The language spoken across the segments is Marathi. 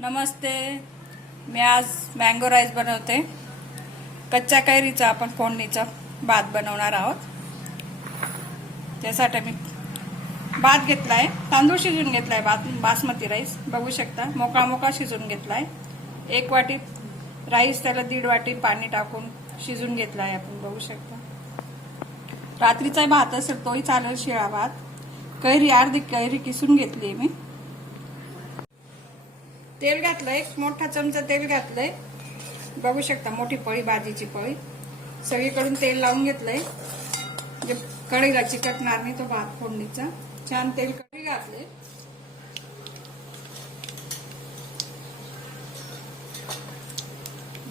नमस्ते. मी आज मँगो राईस बनवते. कच्च्या कैरीचा आपण फोडणीचा भात बनवणार आहोत. त्यासाठी मी भात घेतलाय, तांदूळ शिजून घेतलाय, बासमती राईस बघू शकता, मोकळा मोकळा शिजून घेतलाय. 1 वाटी राईस, त्याला 1.5 वाटी पाणी टाकून शिजून घेतलाय आपण बघू शकता. रात्रीचा भात असेल तोही चालेल, शिळा भात. कैरी अर्धी कैरी किसून घेतली मी. तेल घातलंय, मोठा चमचा तेल घातलंय बघू शकता. मोठी पळी, भाजीची पळी, सगळीकडून तेल लावून घेतलंय म्हणजे कढईला चिकटणार नाही तो भात फोडणीचा. छान तेल कढई घातले.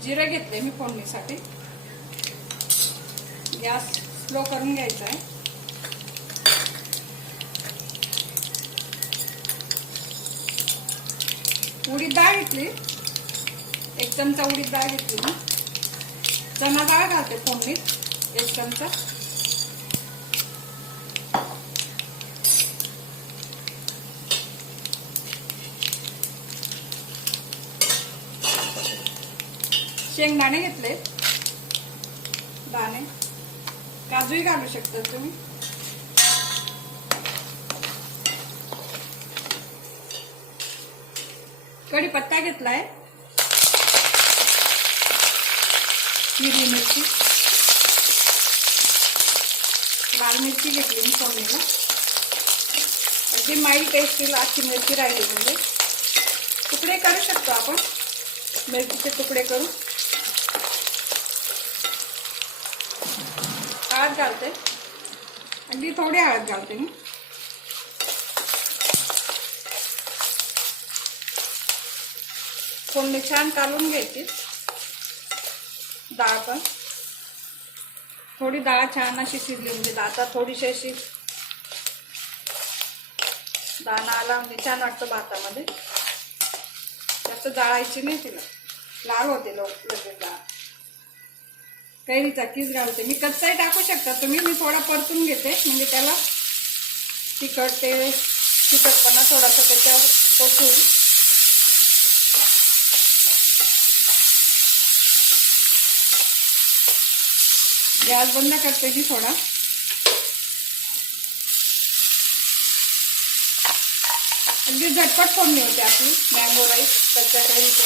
जिरे घेतले मी फोडणीसाठी. गॅस स्लो करून घ्यायचा आहे. उडीद डाळ घेतली, 1 चमचा उडीद डाळ घेतली मी. चणा डाळ घालते फोडणीत 1 चमचा. शेंगदाणे घेतले, दाणे, काजूही घालू शकता तुम्ही. कढीपत्ता घेतलाय, हिरवी मिरची, लाल मिरची घेतली मी फोडणीला. अगदी माइल्ड टेस्टची अशी मिरची राहिली म्हणजे. तुकडे करू शकतो आपण, मिरचीचे तुकडे करू. हळद घालते, अगदी थोडी हळद घालते मी. फोडणी छान कालून घ्यायची. डाळ पण थोडी, डाळ छान अशी शिजली म्हणजे आता थोडीशी अशी दाणा आला म्हणजे छान वाटतं भातामध्ये. जास्त जाळायची नाही, तिला लाल होते लगेच डाळ. कैरीचा किस घालते मी. कच्चाही टाकू शकता तुम्ही, मी थोडा परतून घेते म्हणजे त्याला तिखटपणा थोडासा त्याच्यावर कोठून. गॅस बंद करते मी थोडा. अगदी झटपट फोडणी होते आपली मँगो राईस. कच्च्या कैरीचं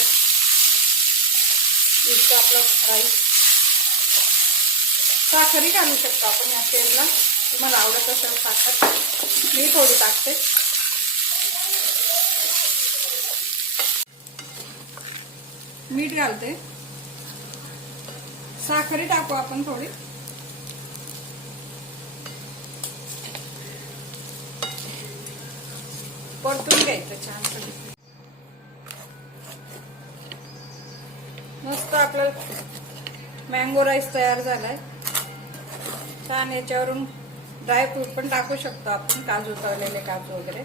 इतकं आपलं राईस. साखरही घालू शकतो आपण या तेलला, तुम्हाला आवडत असेल साखर. मी थोडी टाकते. मीठ घालते, साखरही टाकू आपण थोडी. परतून घ्यायचं छान. मस्त आपला मँगो राईस तयार झालाय. छान. याच्यावरून ड्रायफ्रूट पण टाकू शकतो आपण, काजू, तळलेले काजू वगैरे.